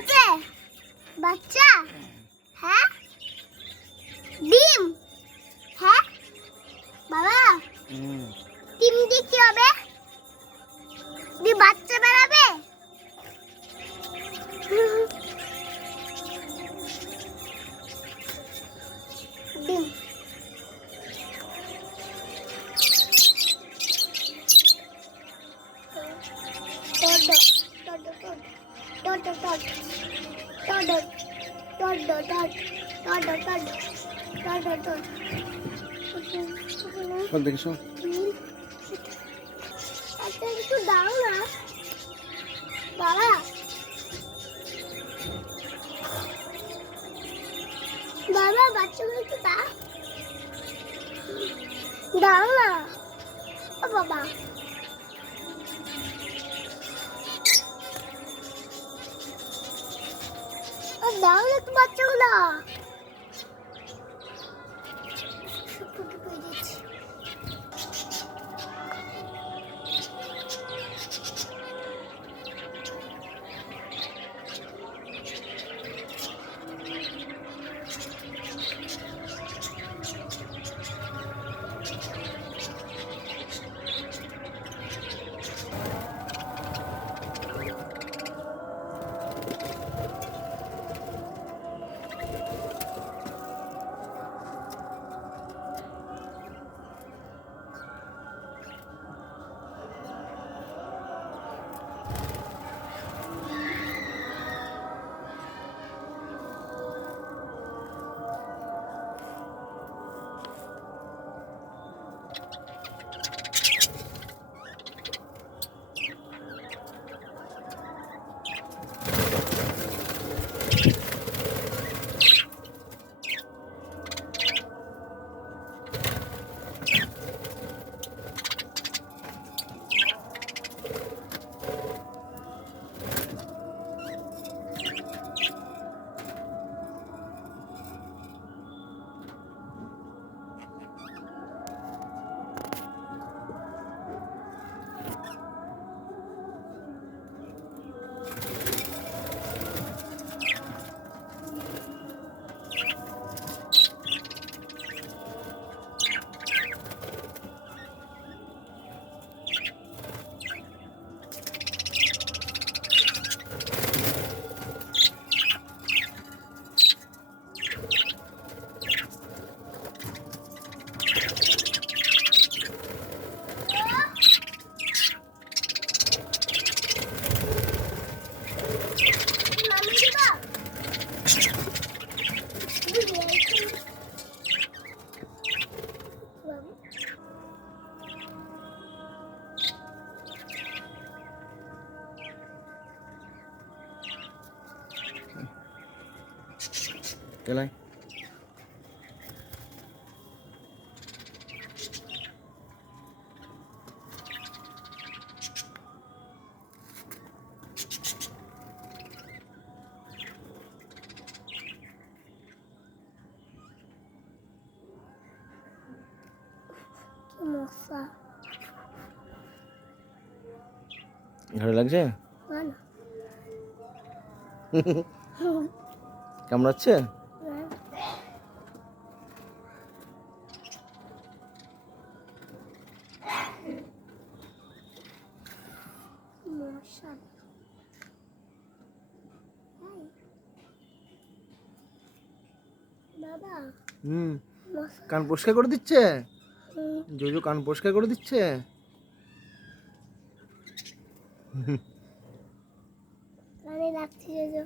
আছে? বাচ্চা? হ্যাঁ, ডিম? হ্যাঁ বাবা, ডিম দিয়ে কি হবে? দিয়ে বাচ্চা বেরাবে? ডিম দেখছো আচ্ছা একটু দাও না বাবা। বাবা বাচ্চাগুলো একটু দাও, দাও না ও বাবা। দাও না একটু বাচ্চাগুলো। কেলাই মশা ঘরে লাগছে, কামড়াচ্ছে। বাবা কান পরিষ্কার করে দিচ্ছে, জোজো কান পরিষ্কার করে দিচ্ছে। কানে লাগছে জোজো।